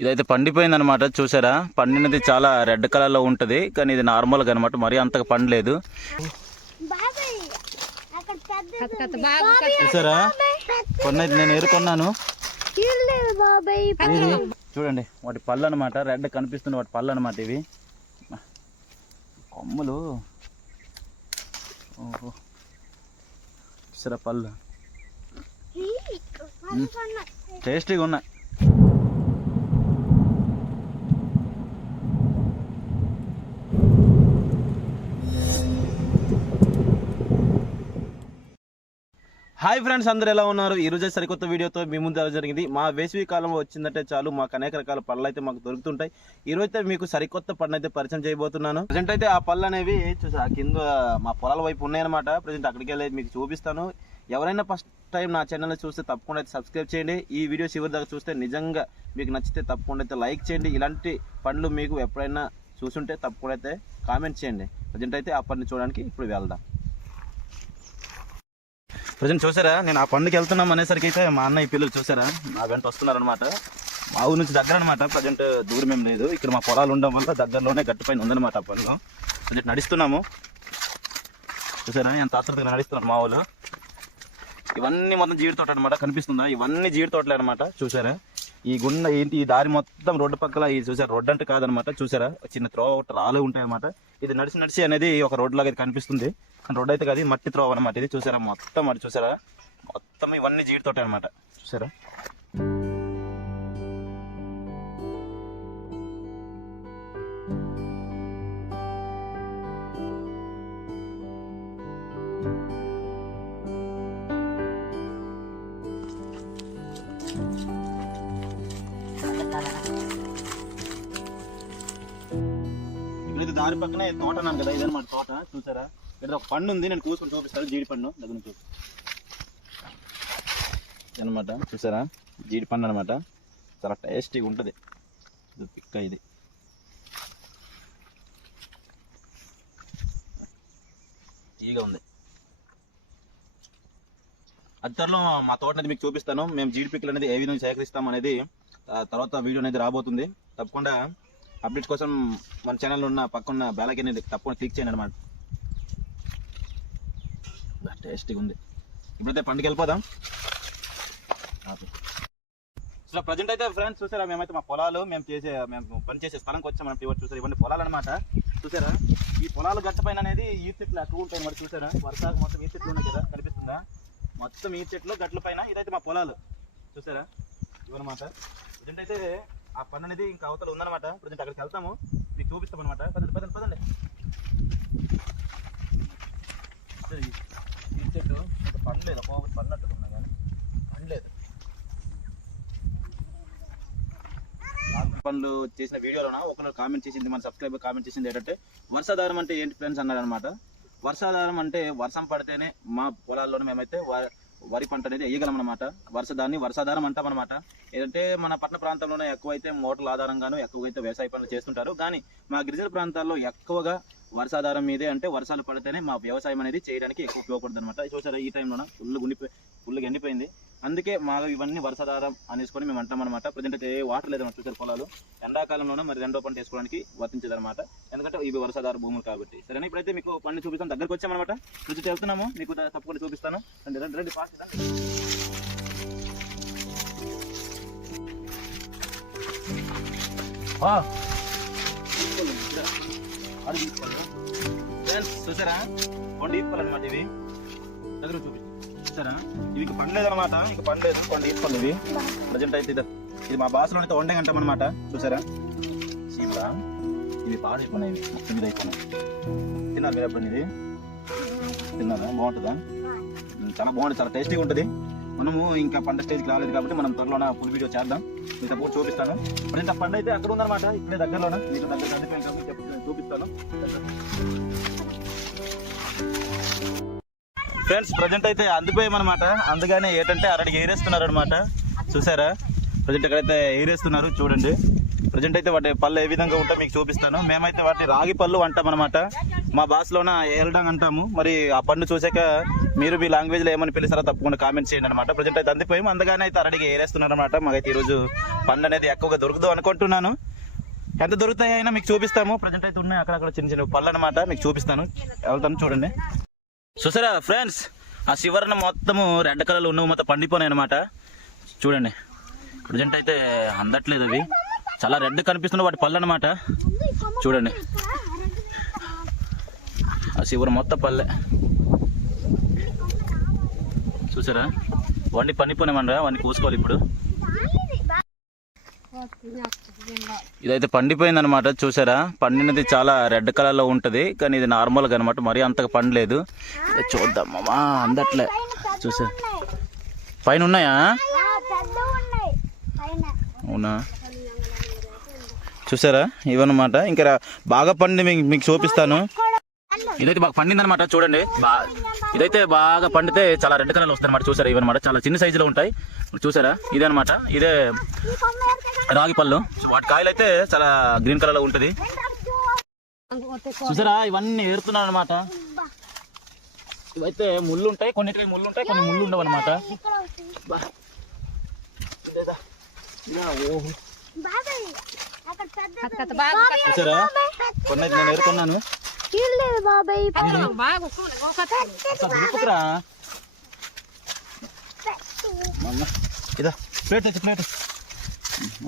ఇదైతే పండిపోయింది అనమాట చూసారా? పండినది చాలా రెడ్ కలర్లో ఉంటది కానీ ఇది నార్మల్గా అనమాట మరీ అంతగా పండలేదు. చూసారా? కొన్నది నేను ఏరుకున్నాను చూడండి వాటి పళ్ళు అనమాట రెడ్ కనిపిస్తుంది వాటి పళ్ళు అనమాట ఇవి. కొమ్ములు. ఓహో. చూసారా పళ్ళు? టేస్టీగా ఉన్నాయి. హాయ్ ఫ్రెండ్స్ అందరు ఎలా ఉన్నారు? ఈ రోజే సరికొత్త వీడియోతో మీ ముందు జరిగింది. మా వేసవి కాలం వచ్చిందంటే చాలు మాకు అనేక రకాల పళ్ళు అయితే మాకు దొరుకుతుంటాయి. ఈ రోజు అయితే మీకు సరికొత్త పళ్ళు అయితే పరిచయం చేయబోతున్నాను. ప్రజెంట్ అయితే ఆ పళ్ళు అనేవి చూసా కింద మా పొలాల వైపు ఉన్నాయన్నమాట. ప్రజెంట్ అక్కడికి వెళ్ళి మీకు చూపిస్తాను. ఎవరైనా ఫస్ట్ టైం నా ఛానల్ చూస్తే తప్పకుండా అయితే సబ్స్క్రైబ్ చేయండి. ఈ వీడియో చివరి దాకా చూస్తే నిజంగా మీకు నచ్చితే తప్పకుండా అయితే లైక్ చేయండి. ఇలాంటి పండ్లు మీకు ఎప్పుడైనా చూసుంటే తప్పకుండా అయితే కామెంట్ చేయండి. ప్రజెంట్ అయితే ఆ పండుని చూడడానికి ఇప్పుడు వెళ్దాం. ప్రజెంట్ చూసారా? నేను ఆ పండుగకి వెళ్తున్నాం అనేసరికి అయితే మా అన్న ఈ పిల్లలు చూసారా? నా వెంట వస్తున్నారు అనమాట మా ఊరు నుంచి దగ్గర అనమాట ప్రజెంట్ దూరం ఏం లేదు. ఇక్కడ మా పొలాలు ఉండడం వల్ల దగ్గరలోనే గట్టి పైన ఉందన్నమాట ఆ పనులు ప్రజెంట్ నడుస్తున్నాము. చూసారా? ఎంత ఆశ్రతంగా నడుస్తున్నారు మా వాళ్ళు ఇవన్నీ మొత్తం జీడి తోట అనమాట కనిపిస్తుందా? ఇవన్నీ జీడి తోటలే అనమాట చూసారా? ఈ గుండ ఏంటి? ఈ దారి మొత్తం రోడ్డు పక్కల ఈ చూసారా? రోడ్డు అంటే కాదనమాట. చూసారా? చిన్న త్రో ఒకటి రాళ్ళు ఉంటాయన్నమాట. ఇది నడిచి నడిచి అనేది ఒక రోడ్డు లాగా ఇది కనిపిస్తుంది. కానీ రోడ్డు అయితే కాదు మట్టి త్రోవ అనమాట ఇది చూసారా? మొత్తం అది చూసారా? మొత్తం ఇవన్నీ జీడితోట అనమాట చూసారా? పక్కనే తోట అన్నాను కదా ఇదన్నమాట తోట? చూసారా? ఇక్కడ ఒక పండు ఉంది నేను కూర్చొని చూపిస్తాను. జీడిపండు దగ్గర నుంచి అనమాట చూసారా? జీడిపండు అనమాట చాలా టేస్టీగా ఉంటుంది. ఇది పిక్క ఇది. ఈగా ఉంది. అది మా తోట అనేది మీకు చూపిస్తాను. మేము జీడిపిక్కలు అనేది ఏ విధంగా సేకరిస్తాం అనేది తర్వాత వీడియో అనేది రాబోతుంది. తప్పకుండా అప్డేట్స్ కోసం మన ఛానల్ ఉన్న పక్కన బెలకి అనేది తప్పకుండా క్లిక్ చేయండి అనమాట టేస్టీగా ఉంది. ఇప్పుడైతే పండుగ వెళ్ళిపోదాం. సో ప్రజెంట్ అయితే ఫ్రెండ్స్ చూసారా మేమైతే మా పొలాలు మేము చేసే మేము పని చేసే స్థలంకి వచ్చాం. మనం ఇవ్వండి చూసారు? ఇవన్నీ పొలాలు అనమాట చూసారా? ఈ పొలాలు గట్ట పైన అనేది ఈ చెట్లు అటు ఉంటాయి మరి చూసారా? వర్షాకు మొత్తం ఈ చెట్లు ఉన్నాయి కదా కనిపిస్తుందా? మొత్తం ఈ చెట్లు గట్ల పైన ఇదైతే మా పొలాలు. చూసారా? ఇవన్నమాట. ప్రజెంట్ అయితే ఆ పన్ను అనేది ఇంకా అవతల ఉందన్నమాట. ప్రజెంట్ అక్కడికి వెళ్తాము. మీకు చూపిస్తాం అనమాట పదండి పదండి పదండి. ఈ- చెట్టు ఇంకా పండలేదు ఒక్కొక్కటి పడినట్టు ఉన్నాయి కానీ పండలేదు. పనులు చేసిన వీడియోలోన? ఒకరు కామెంట్ చేసింది మన సబ్స్క్రైబర్ కామెంట్ చేసింది ఏంటంటే వర్షాధారం అంటే ఏంటి ఫ్రెండ్స్ అన్నారు అనమాట వర్షాధారం అంటే వర్షం పడితేనే మా పొలాల్లోనే మేమైతే వ- వరి పంట అనేది వేయగలం అనమాట వర్షదాన్ని వర్షాధారం అంటాం అనమాట ఏంటంటే మన పట్టణ ప్రాంతంలోనే ఎక్కువైతే మోటార్ల ఆధారంగాను ఎక్కువైతే వ్యవసాయ పనులు చేస్తుంటారు. కానీ మా గిరిజన ప్రాంతాల్లో ఎక్కువగా వర్షాధారం మీదే అంటే వర్షాలు పడితేనే మా వ్యవసాయం అనేది చేయడానికి ఎక్కువ ఉపయోగపడుతుంది అనమాట చూసారా ఈ టైంలో ఫుల్ గుండిపోయి ఫుల్గా ఎండిపోయింది. అందుకే మాకు ఇవన్నీ వర్షాధారం అనేసుకొని మేము అంటాం అనమాట ప్రజెంట్ అయితే ఏ వాటర్ లేదన్నమాట చూసారు పొలాలు. ఎండాకాలంలోనే మరి రెండో పంట వేసుకోవడానికి వర్తించదు అనమాట ఎందుకంటే ఇవి వర్షాధార భూములు కాబట్టి. సరేనా? ఇప్పుడైతే మీకు పండు చూపిస్తాను. దగ్గరకు వచ్చామన్నమాట. రుచి వెళ్తున్నాము మీకు తప్పకుండా చూపిస్తాను. రండి రండి ఫాస్ట్ Wow. ఫ్రెండ్స్ చూసారా? కొండ ఈపాలన్నమాట ఇవి. దగ్గర చూపి. చూసారా? ఇవి ఇక పండలేదన్నమాట. ఇక పండలేదు కొండ ఈపాలి ఇవి. ప్రజెంట్ అయితే ఇది. ఇది మా భాషలో అయితే వండే అంటాం అనమాట చూసారా? చీమల. ఇవి పాడైపోయినాయి ఇవి. మొత్తం మీద అయిపోయినాయి. తిన్నారు మీరు అప్పుడు ఇది? తిన్నారా? బాగుంటుందా? చాలా బాగుంటుంది చాలా టేస్టీగా ఉంటుంది. మనము ఇంకా పంట స్టేజ్కి రాలేదు కాబట్టి మనం త్వరలోన ఫుల్ వీడియో చేద్దాం. మీకు అప్పుడు చూపిస్తాను. ప్రజెంట్ ఆ పండు అయితే అక్కడ ఉందన్నమాట ఇక్కడే దగ్గరలోన? మీకు దగ్గర కాబట్టి చూపిస్తాను. ఫ్రెండ్స్ ప్రజెంట్ అయితే అందిపోయామన్నమాట. అందుకనే ఏంటంటే అరడికి ఏరేస్తున్నారు అనమాట చూసారా? ప్రజెంట్ ఇక్కడైతే ఏరేస్తున్నారు చూడండి. ప్రజెంట్ అయితే వాటి పళ్ళు ఏ విధంగా ఉంటా మీకు చూపిస్తాను. మేమైతే వాటిని రాగి పళ్ళు అంటాం అనమాట మా భాషలోన ఏరడం అంటాము. మరి ఆ పండు చూసాక మీరు మీ లాంగ్వేజ్లో ఏమని పిలుస్తారో తప్పకుండా కామెంట్ చేయండి అనమాట ప్రజెంట్ అయితే అందిపోయి అందగానే అయితే అరడికి ఏరేస్తున్నారు అనమాట మాకైతే ఈరోజు పండు అనేది ఎక్కువగా దొరకదు అనుకుంటున్నాను. ఎంత దొరుకుతాయి అయినా మీకు చూపిస్తాము. ప్రజెంట్ అయితే ఉన్నాయి. అక్కడక్కడ చిన్న చిన్న పళ్ళు అనమాట మీకు చూపిస్తాను. వెళ్తాను చూడండి. చూసారా ఫ్రెండ్స్ ఆ శివరణ మొత్తము రెడ్ కలర్లో ఉన్నవి మొత్తం పండిపోయినాయి అనమాట చూడండి. ప్రజెంట్ అయితే అందట్లేదు అవి. చాలా రెడ్ కనిపిస్తున్న వాటి పళ్ళు అనమాట చూడండి. ఆ శివరం మొత్తం పల్లె చూసారా? వండి పండిపోయినామండ్రా వాడిని కోసుకోవాలి ఇప్పుడు. ఇదైతే పండిపోయింది అనమాట చూసారా? పండినది చాలా రెడ్ కలర్లో ఉంటుంది కానీ ఇది నార్మల్గా అనమాట మరీ అంతగా పండలేదు. చూద్దాం మామా అందట్లే. చూసా. పైన ఉన్నాయా? అవునా? చూసారా? ఇవన్నమాట. ఇంకా బాగా పండి మీకు మీకు చూపిస్తాను. ఇదైతే బాగా పండింది అనమాట చూడండి ఇదైతే బాగా పండితే చాలా రెడ్ కలర్ వస్తుంది అనమాట చూసారా ఇవన్నమాట చాలా చిన్న సైజులో ఉంటాయి. చూసారా? ఇదే అనమాట ఇదే రాగి పళ్ళు. వాటి కాయలు అయితే చాలా గ్రీన్ కలర్లో ఉంటది. చూసారా? ఇవన్నీ ఏరుతున్నాను అనమాట ఇవైతే ముళ్ళు ఉంటాయి కొన్నిటికి ముళ్ళు ఉంటాయి కొన్ని ముళ్ళు ఉండవు అనమాట చూసారా? కొన్ని నేను ఏరుకున్నాను. లేదు బాబాయ్ ఇదా ప్లేట్ తెచ్చి ప్లేట్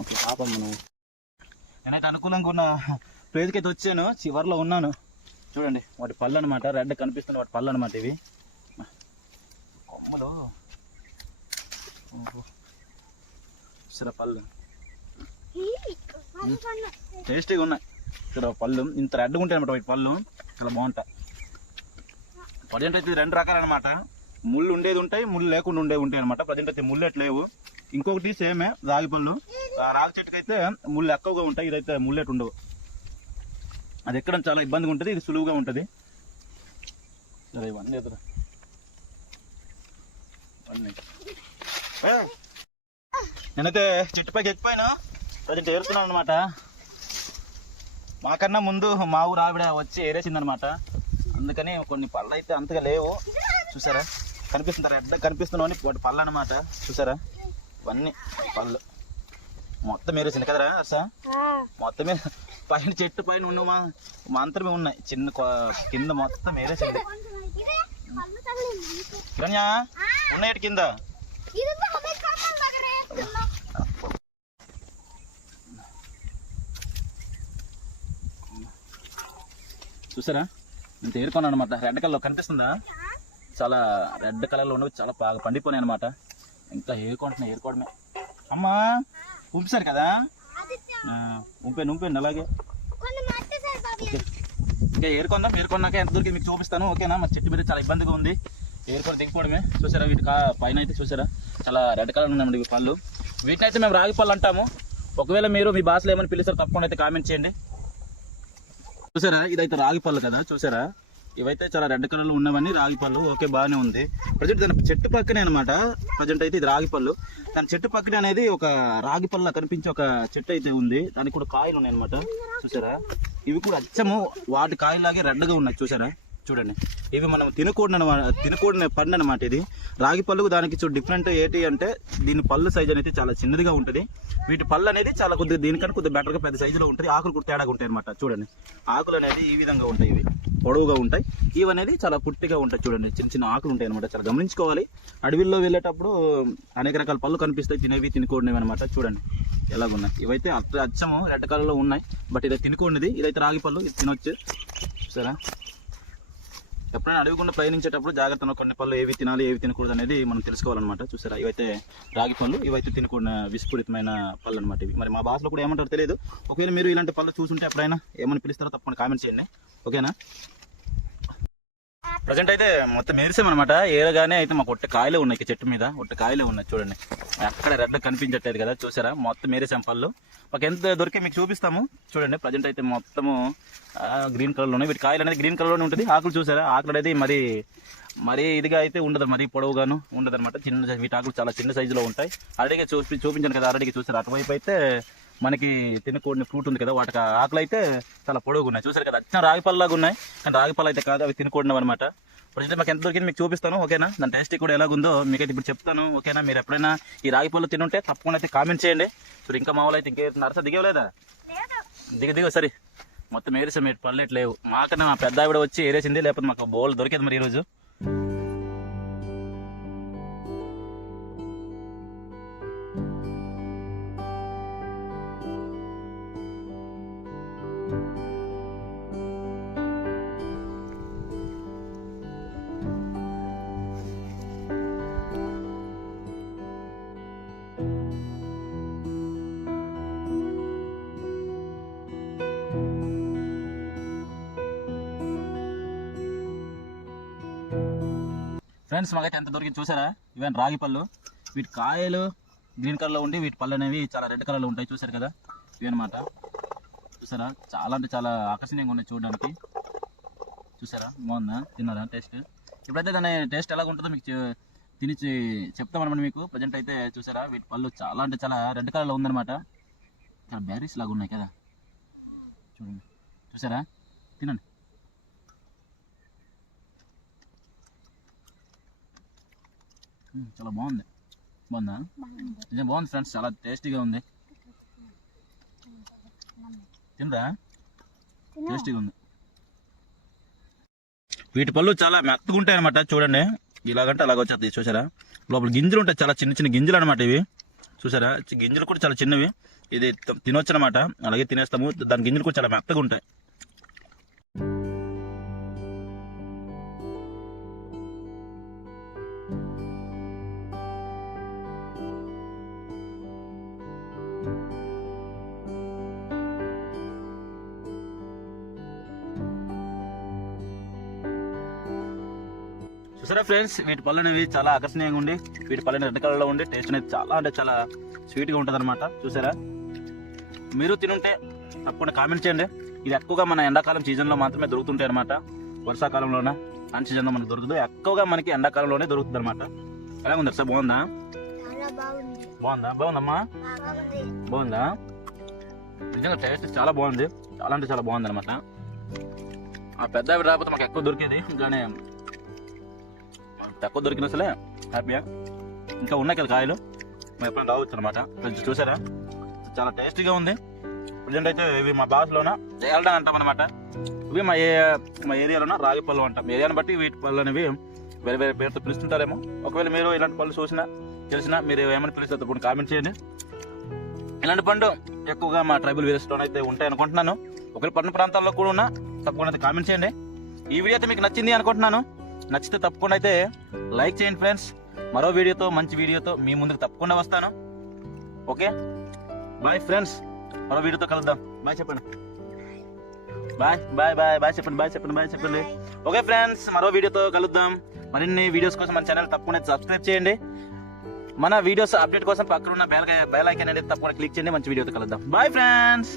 ఓకే పాపం నువ్వు నేనైతే అనుకూలంగా ఉన్న ప్లేట్కి అయితే వచ్చాను చివర్లో ఉన్నాను చూడండి వాటి పళ్ళు అనమాట రెడ్ కనిపిస్తున్న వాటి పళ్ళు అనమాట ఇవి కొమ్మలు. చూసారా పళ్ళు టేస్టీగా ఉన్నాయి ఇక్కడ పళ్ళు ఇంత రెడ్గా ఉంటాయి అనమాట వాటి పళ్ళు. చాలా బాగుంటాయి. ప్రజెంట్ అయితే రెండు రకాలు అనమాట ముళ్ళు ఉండేది ఉంటాయి ముళ్ళు లేకుండా ఉండేవి ఉంటాయి అనమాట ప్రజెంట్ అయితే ముళ్ళు లేవు. ఇంకొకటి సేమే రాగి పళ్ళు. ఆ రాగి చెట్టుకు అయితే ముళ్ళు ఎక్కువగా ఉంటాయి. ఇదైతే ముళ్ళెట్ ఉండవు. అది ఎక్కడం చాలా ఇబ్బందిగా ఉంటుంది. ఇది సులువుగా ఉంటుంది. ఇవన్నీ ఎదురు. నేనైతే చెట్టు పైకి ఎక్కిపోయినా. ప్రజెంట్ ఏరుతున్నాను అనమాట మాకన్నా ముందు మా ఊరు ఆవిడ వచ్చి ఏరేసిందనమాట. అందుకని కొన్ని పళ్ళు అయితే అంతగా లేవు. చూసారా? కనిపిస్తుంది రెడ్ కనిపిస్తున్నావు వాటి పళ్ళు అనమాట చూసారా? ఇవన్నీ పళ్ళు. మొత్తం ఏరేసింది కదరా అర్స మొత్తం మీద పైన చెట్టు పైన ఉన్న మా మాత్రమే ఉన్నాయి. చిన్న కింద మొత్తం ఏరేసింది. కిరణ్యా ఉన్నాయి కింద ఇది బాబాయ్ కమ్మల దగ్గర వేస్తున్నా చూసారా? ఇంత ఏరుకున్నాను అనమాట రెడ్ కలర్లో కనిపిస్తుందా? చాలా రెడ్ కలర్లో ఉన్నవి చాలా బాగా పండిపోయినాయి అనమాట ఇంకా ఏరుకుంటున్నాయి ఏరుకోవడమే. అమ్మా ఉంపిసారు కదా? ఆదిత్య ఆ, ఉంపేను అలాగే. ఓకే. ఇంకా ఏరుకుందాం ఏరుకున్నాక ఎంత దొరికి మీకు చూపిస్తాను ఓకేనా? మా చెట్టు మీద చాలా ఇబ్బందిగా ఉంది. ఏరుకొని దిగిపోవడమే చూసారా వీటి కా పైన అయితే చూసారా? చాలా రెడ్ కలర్ ఉన్నాయండి ఇవి పళ్ళు. వీటినైతే మేము రాగి పళ్ళు అంటాము. ఒకవేళ మీరు మీ భాషలో ఏమని పిలుస్తారు తప్పకుండా అయితే కామెంట్ చేయండి. చూసారా? ఇదైతే రాగి పళ్ళు కదా చూసారా? ఇవైతే చాలా రెడ్ కలర్లో ఉన్నవన్నీ రాగి పళ్ళు. ఓకే బాగానే ఉంది. ప్రజెంట్ దాని చెట్టు పక్కనే అనమాట ప్రజెంట్ అయితే ఇది రాగి పళ్ళు. దాని చెట్టు పక్కనే అనేది ఒక రాగి పళ్ళ కనిపించే ఒక చెట్టు అయితే ఉంది. దానికి కూడా కాయలు ఉన్నాయి అనమాట చూసారా? ఇవి కూడా అచ్చము. వాటి కాయలాగే రెడ్గా ఉన్నాయి చూసారా? చూడండి. ఇవి మనం తినకూడన అనమాట తినకూడని పండు అనమాట ఇది. రాగి పళ్ళుకు దానికి చూ డిఫరెంట్ ఏంటి అంటే దీని పళ్ళు సైజ్ అనేది చాలా చిన్నదిగా ఉంటుంది. వీటి పళ్ళు అనేది చాలా కొద్దిగా దీనికన్నా కొద్దిగా బెటర్గా పెద్ద సైజులో ఉంటుంది. ఆకులు కూడా తేడాగా ఉంటాయి అనమాట చూడండి. ఆకులు అనేది ఈ విధంగా ఉంటాయి ఇవి. పొడవుగా ఉంటాయి. ఇవి అనేది చాలా పుట్టిగా ఉంటాయి. చూడండి. చిన్న చిన్న ఆకులు ఉంటాయి అనమాట చాలా గమనించుకోవాలి. అడవిలో వెళ్ళేటప్పుడు అనేక రకాల పళ్ళు కనిపిస్తాయి. తినేవి తినకూడనివి అనమాట చూడండి. ఎలాగున్నాయి. ఇవైతే అచ్చము రెడ్ కలర్లో ఉన్నాయి. బట్ ఇది తినకూడనిది ఇదైతే రాగి పళ్ళు. ఇది తినొచ్చు. సరే ఎప్పుడైనా అడగకుండా ప్రయాణించేటప్పుడు జాగ్రత్తగా కొన్ని పళ్ళు ఏవి తినాలి ఏవి తినకూడదు అనేది మనం తెలుసుకోవాలన్నమాట. చూసారా? ఇవైతే రాగి పళ్ళు ఇవైతే తినకూడన విస్ఫురితమైన పళ్ళు అనమాట ఇవి. మరి మా భాషలో కూడా ఏమంటారో తెలియదు ఒకవేళ మీరు ఇలాంటి పళ్ళు చూసుంటే ఎప్పుడైనా ఏమని పిలుస్తారో తప్పకుండా కామెంట్ చేయండి. ఓకేనా? ప్రజెంట్ అయితే మొత్తం మెరిసామన్నమాట ఏరగానే అయితే మాకు ఒట్ట కాయలే ఉన్నాయి చెట్టు మీద. ఒట్ట కాయలే ఉన్నాయి చూడండి. అక్కడ రెడ్ కనిపించట్లేదు కదా చూసారా? మొత్తం మెరిసాం పళ్ళు. మాకు ఎంత దొరికే మీకు చూపిస్తాము. చూడండి ప్రజెంట్ అయితే మొత్తము గ్రీన్ కలర్లో ఉన్నాయి వీటి కాయలు అనేది గ్రీన్ కలర్లోనే ఉంటుంది. ఆకులు చూసారా? ఆకులు అనేది మరి మరీ ఇదిగా అయితే ఉండదు మరి పొడవుగాను ఉండదు అనమాట చిన్న వీటి ఆకులు చాలా చిన్న సైజులో ఉంటాయి. ఆల్రెడీ చూపి చూపించాను కదా ఆల్రెడీ చూసారు? అటువైపు అయితే మనకి తినకూడని ఫ్రూట్ ఉంది కదా వాటికి ఆకులు అయితే చాలా పొడవుగా ఉన్నాయి. చూసారు కదా అచ్చం రాగి పళ్ళలాగా ఉన్నాయి. కానీ రాగి పళ్ళు అయితే కాదు అవి తినకూడనివి అనమాట ప్రజెంట్ మాకు ఎంత దొరికింది మీకు చూపిస్తాను ఓకేనా? దాని టేస్ట్ కూడా ఎలాగుందో మీకైతే ఇప్పుడు చెప్తాను ఓకేనా? మీరు ఎప్పుడైనా ఈ రాగి పళ్ళు తినుంటే తప్పకుండా అయితే కామెంట్ చేయండి. చూడు ఇంకా మామూలు అయితే ఇంకే నరస దిగలేదా లేదు. దిగ దిగ సరే. మొత్తం ఏరేసాం మీరు పళ్ళెట్ లేవు. మాకన్నా మా పెద్ద ఆవిడ వచ్చి ఏరేసింది లేకపోతే మాకు బోల్ దొరికేది మరి ఈరోజు. ఫ్రెండ్స్ మాకైతే ఎంత దొరికింది చూసారా? ఇవన్నీ రాగి పళ్ళు. వీటి కాయలు గ్రీన్ కలర్లో ఉండి వీటి పళ్ళు అనేవి చాలా రెడ్ కలర్లో ఉంటాయి చూసారు కదా? ఇవి అనమాట చూసారా? చాలా అంటే చాలా ఆకర్షణీయంగా ఉన్నాయి చూడడానికి. చూసారా? బాగుందా? తిన్నారా? టేస్ట్ ఇప్పుడైతే దాని టేస్ట్ ఎలా ఉంటుందో మీకు తిని చె- చెప్తామన్నమాట మీకు. ప్రజెంట్ అయితే చూసారా? వీటి పళ్ళు చాలా అంటే చాలా రెడ్ కలర్లో ఉందన్నమాట. చాలా బ్యారీస్ లాగా ఉన్నాయి కదా? చూడండి. చూసారా? తినండి. చాలా బాగుంది. బాగుందా? నిజం బాగుంది ఫ్రెండ్స్ చాలా టేస్టీగా ఉంది. తిందా టేస్టీగా ఉంది. వీటి పళ్ళు చాలా మెత్తగా ఉంటాయి అనమాట చూడండి. ఇలాగంటే అలాగ వచ్చేది చూసారా? లోపల గింజలు ఉంటాయి చాలా చిన్న చిన్న గింజలు అనమాట ఇవి. చూసారా? గింజలు కూడా చాలా చిన్నవి. ఇది తినొచ్చు అనమాట అలాగే తినేస్తాము. దాని గింజలు కూడా చాలా మెత్తగా ఉంటాయి. చూసారా ఫ్రెండ్స్? వీటి పళ్ళు అనేవి చాలా ఆకర్షణీయంగా ఉండి వీటి పళ్ళు రెడ్ కలర్లో ఉండి టేస్ట్ అనేది చాలా అంటే చాలా స్వీట్గా ఉంటది అనమాట చూసారా? మీరు తినుంటే తప్పకుండా కామెంట్ చేయండి. ఇది ఎక్కువగా మన ఎండాకాలం సీజన్లో మాత్రమే దొరుకుతుంటాయి అనమాట వర్షాకాలంలోన అన్ సీజన్లో మనకు దొరుకుతుంది ఎక్కువగా మనకి ఎండాకాలంలోనే దొరుకుతుంది అనమాట ఎలా ఉంది సార్ బాగుందా? బాగుంది. బాగుందా? బాగుందమ్మా? బాగుంది. నిజంగా టేస్ట్ చాలా బాగుంది. చాలా అంటే చాలా బాగుంది అనమాట ఆ పెద్ద రాకపోతే మాకు ఎక్కువ దొరికేది. కానీ తక్కువ దొరికిన అసలే హ్యాపీయా. ఇంకా ఉన్నాయి కదా కాయలు? మేము ఎప్పుడైనా రావచ్చు అనమాట కొంచెం చూసారా? చాలా టేస్టీగా ఉంది. ప్రజెంట్ అయితే ఇవి మా భాషలోన ఏల్డా అంటాం అనమాట ఇవి మా ఏ మా ఏరియాలోన రాగి పళ్ళు అంటాం. ఏరియాని బట్టి వీటి పళ్ళు అనేవి వేరే వేరే పేరుతో పిలుస్తుంటారేమో. ఒకవేళ మీరు ఇలాంటి పళ్ళు చూసినా తెలిసినా మీరు ఏమైనా పిలిస్తే తప్పకుండా కామెంట్ చేయండి. ఇలాంటి పండు ఎక్కువగా మా ట్రైబల్ విలేజ్లో అయితే ఉంటాయి అనుకుంటున్నాను. ఒకవేళ పట్టణ ప్రాంతాల్లో కూడా ఉన్నా తప్పకుండా అయితే కామెంట్ చేయండి. ఈ వీడియో అయితే మీకు నచ్చింది అనుకుంటున్నాను. నచ్చితే తప్పకుండా అయితే లైక్ చేయండి ఫ్రెండ్స్. మరో వీడియోతో మంచి వీడియోతో మీ ముందుకు తప్పకుండా వస్తాను. ఓకే? బాయ్ ఫ్రెండ్స్ మరో వీడియోతో కలుద్దాం. బాయ్ చెప్పండి. బాయ్ బాయ్ బాయ్ బాయ్ చెప్పండి బాయ్ చెప్పండి బాయ్ చెప్పండి. ఓకే ఫ్రెండ్స్ మరో వీడియోతో కలుద్దాం. మరిన్ని వీడియోస్ కోసం మన ఛానల్ తప్పకుండా సబ్స్క్రైబ్ చేయండి. మన వీడియోస్ అప్డేట్ కోసం పక్కన ఉన్న బెల్ బెల్ ఐకాన్ అనేది తప్పకుండా క్లిక్ చేయండి. మంచి వీడియోతో కలుద్దాం. Bye friends